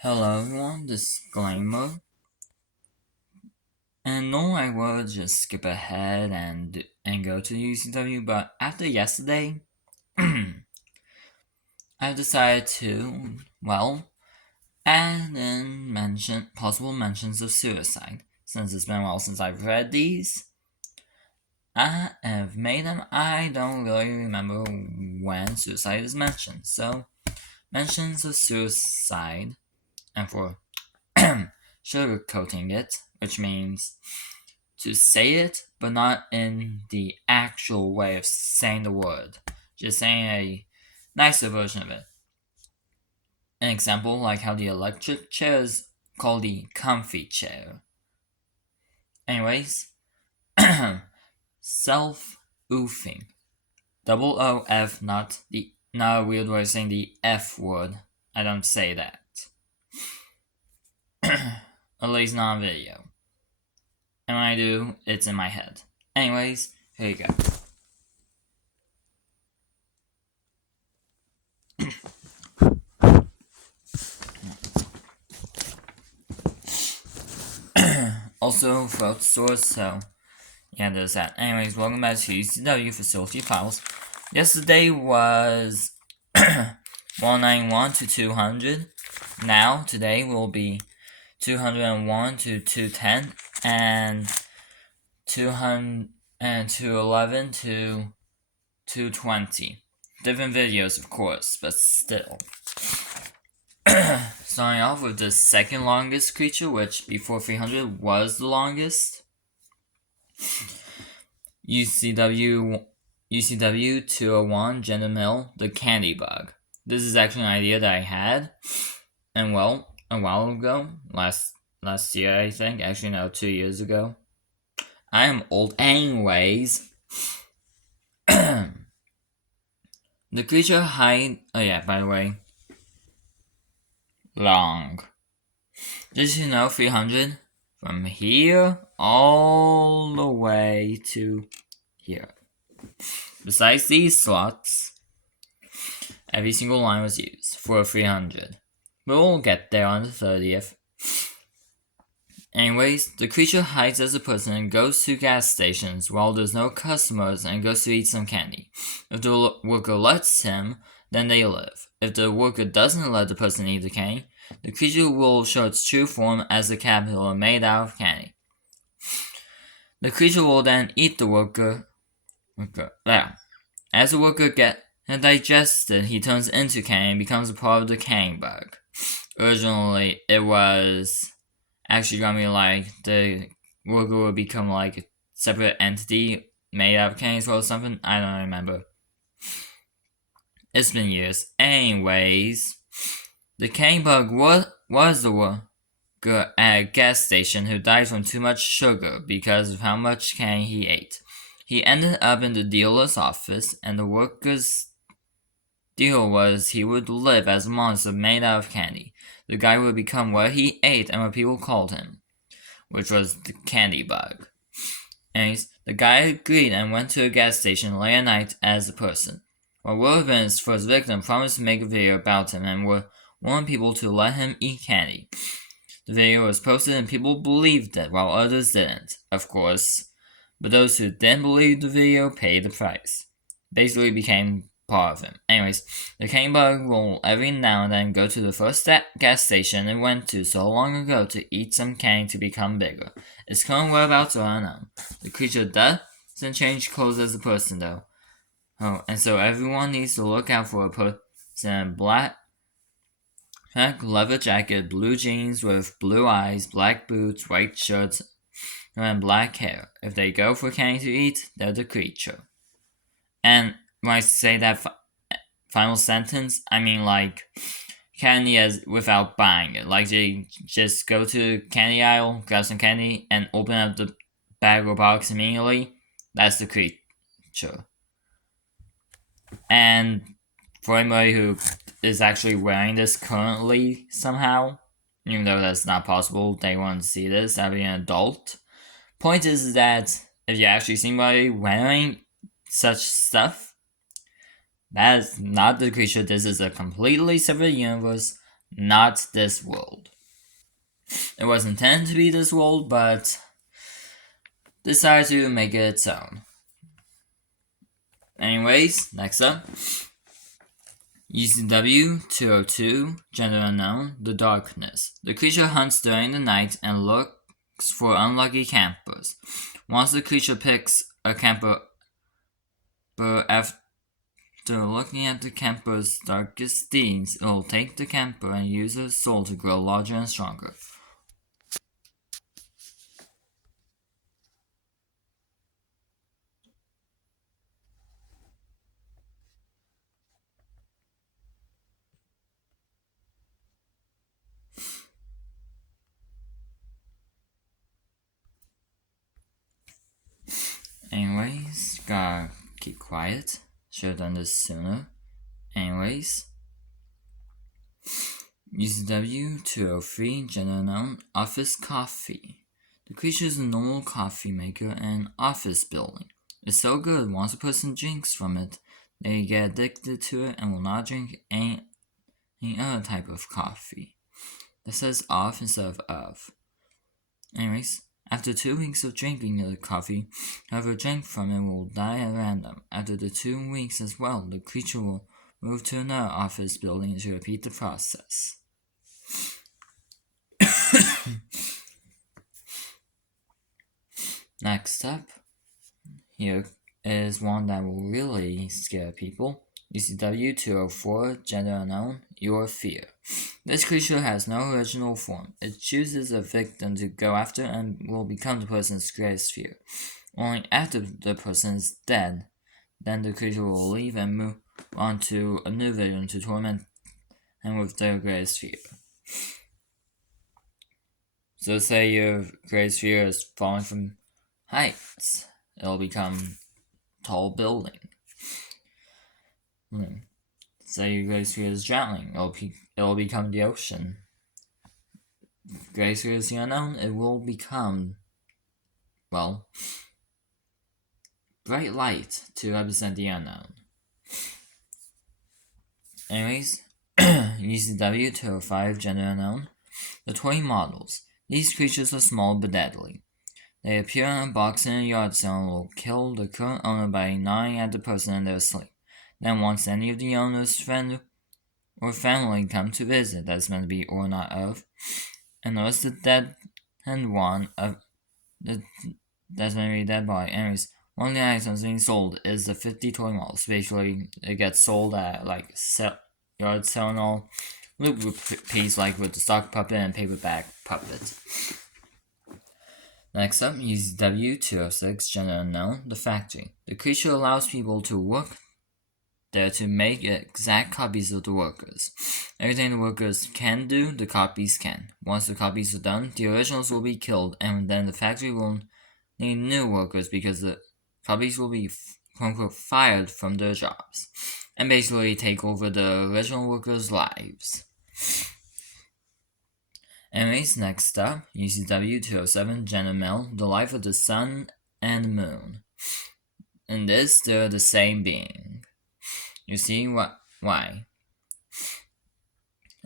Hello everyone, disclaimer. And normally I would just skip ahead and go to U.C.W, but after yesterday, I've decided to, add in possible mentions of suicide. Since it's been a while since I've read these, I have made them. I don't really remember when suicide is mentioned. So, mentions of suicide, and for sugarcoating it, which means to say it, but not in the actual way of saying the word. Just saying a nicer version of it. An example, like how the electric chair is called the comfy chair. Anyways, self-oofing. Double O-F, not a weird way of saying the F word. I don't say that. At least not on video. And when I do, it's in my head. Anyways, here you go. Also, without source, so yeah, there's that. Anyways, welcome back to U.C.W. Facility Files. Yesterday was 191 to 200. Now, today will be 201 to 210 and 211 to 220. Different videos, of course, but still. Starting off with the second longest creature, which before 300 was the longest. U.C.W. 201 Gender Mill, the candy bug. This is actually an idea that I had, and a while ago, last year I think, actually no, 2 years ago. I am old anyways. The creature height, by the way, long. Did you know 300? From here all the way to here. Besides these slots, every single line was used for 300. But we'll get there on the 30th. Anyways, the creature hides as a person and goes to gas stations while there's no customers and goes to eat some candy. If the worker lets him, then they live. If the worker doesn't let the person eat the candy, the creature will show its true form as a caterpillar made out of candy. The creature will then eat the worker. As the worker gets digested, he turns into candy and becomes a part of the candy bug. Originally, it was actually gonna be like the worker would become like a separate entity made out of candy or something. I don't remember. It's been years. Anyways, the candy bug was the worker at a gas station who died from too much sugar because of how much candy he ate. He ended up in the dealer's office, and the worker's deal was he would live as a monster made out of candy. The guy would become what he ate and what people called him, which was the candy bug. Anyways, the guy agreed and went to a gas station late at night as a person. While Will have been his first victim, promised to make a video about him and would warn people to let him eat candy. The video was posted and people believed it, while others didn't, of course. But those who didn't believe the video paid the price. Basically became part of him. Anyways, the candy bug will every now and then go to the first gas station it went to so long ago to eat some candy to become bigger. Its current whereabouts are unknown. The creature doesn't change clothes as a person though. Oh, and so everyone needs to look out for a person in black leather jacket, blue jeans with blue eyes, black boots, white shirts, and black hair. If they go for candy to eat, they're the creature. And when I say that final sentence, I mean like candy as without buying it. Like they just go to candy aisle, grab some candy, and open up the bag or box immediately. That's the creature. And for anybody who is actually wearing this currently somehow, even though that's not possible, they want to see this, that'd be an adult. Point is that if you actually see somebody wearing such stuff, that is not the creature. This is a completely separate universe. not this world. It was intended to be this world, but decided to make it its own. Anyways, next up. U.C.W. 202, gender unknown, the darkness. The creature hunts during the night and looks for unlucky campers. Once the creature picks a camper after looking at the camper's darkest deeds, it will take the camper and use his soul to grow larger and stronger. Anyways, gotta keep quiet. Should've done this sooner. Anyways, U.C.W. 203, gender unknown, office coffee. The creature is a normal coffee maker in an office building. It's so good, once a person drinks from it, they get addicted to it and will not drink any other type of coffee. That says off instead of. Anyways, after 2 weeks of drinking the coffee, whoever drank from it will die at random. After the 2 weeks as well, the creature will move to another office building to repeat the process. Next up, here is one that will really scare people. U.C.W. 204, gender unknown, your fear. This creature has no original form. It chooses a victim to go after and will become the person's greatest fear. Only after the person is dead, then the creature will leave and move on to a new victim to torment and with their greatest fear. So say your greatest fear is falling from heights. It'll become tall building. Say your greatest fear is drowning. It'll become the ocean. Greatest fear is the unknown. It will become, well, bright light to represent the unknown. Anyways, U.C.W. 205, gender unknown. The toy models. These creatures are small but deadly. They appear in a box in a yard sale and will kill the current owner by gnawing at the person in their sleep. Then once any of the owner's friend or family come to visit that's meant to be or not of, and notice the dead and one of that's meant to be dead body. Anyways, one of the items being sold is the 50 toy models. Basically, it gets sold at like yard sale and all. Loop piece like with the stock puppet and paperback puppet. Next up, U.C.W. 206, gender unknown, the factory. The creature allows people to work there to make exact copies of the workers. Everything the workers can do, the copies can. Once the copies are done, the originals will be killed, and then the factory will need new workers because the copies will be quote-unquote fired from their jobs and basically take over the original workers' lives. Anyways, next up, U.C.W. 207, gender male, the life of the sun and moon. In this, they're the same being. You see why?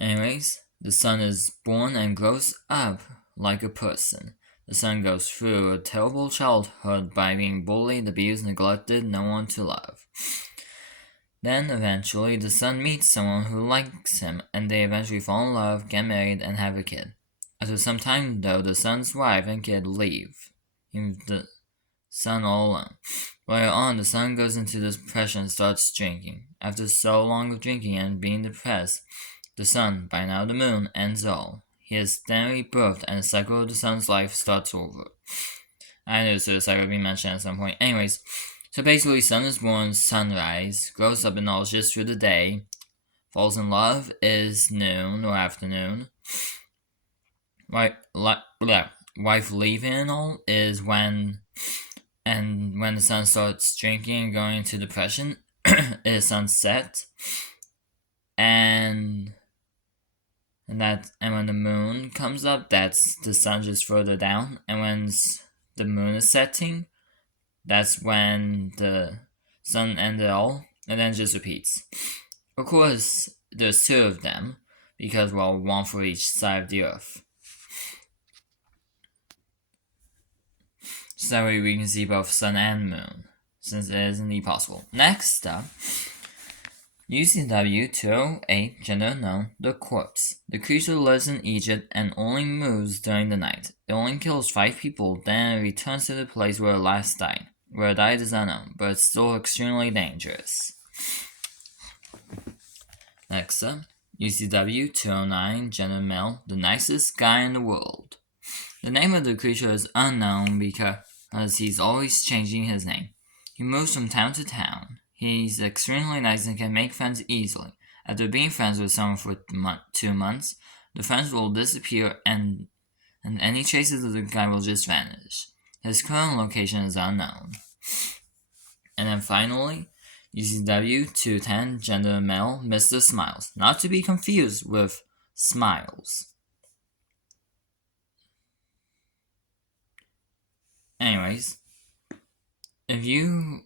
Anyways, the sun is born and grows up like a person. The sun goes through a terrible childhood by being bullied, abused, neglected, no one to love. Then, eventually, the son meets someone who likes him, and they eventually fall in love, get married, and have a kid. After some time, though, the son's wife and kid leave, leaving the son all alone. Later on, the son goes into depression and starts drinking. After so long of drinking and being depressed, the sun, by now the moon, ends all. He is then rebirthed, and the cycle of the sun's life starts over. I know the cycle being mentioned at some point. Anyways, so basically, sun is born sunrise, grows up and all just through the day, falls in love is noon or afternoon. Wife leaving and all is when the sun starts drinking and going into depression, it is sunset, and when the moon comes up, that's the sun just further down, and when the moon is setting, that's when the sun ended all, and then it just repeats. Of course, there's two of them, because, well, one for each side of the Earth. So that way we can see both sun and moon, since it is indeed possible. Next up, U.C.W. 208, gender unknown, the corpse. The creature lives in Egypt and only moves during the night. It only kills 5 people, then it returns to the place where it last died. Where it died is unknown, but it's still extremely dangerous. Next up, U.C.W. 209, gender male, the nicest guy in the world. The name of the creature is unknown because he's always changing his name. He moves from town to town. He's extremely nice and can make friends easily. After being friends with someone for 2 months, the friends will disappear and any traces of the guy will just vanish. His current location is unknown. And then finally, U.C.W. 210, gender male, Mr. Smiles. Not to be confused with Smiles. Anyways, if you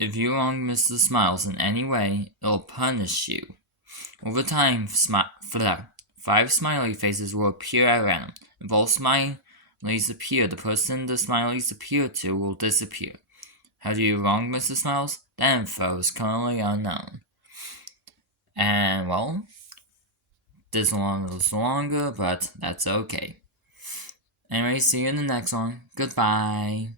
wrong Mr. Smiles in any way, it'll punish you. Over time, 5 smiley faces will appear at random. If all smileys appear, the person the smileys appear to will disappear. How do you wrong Mr. Smiles? That info is currently unknown. And, well, this one was longer, but that's okay. Anyway, see you in the next one. Goodbye.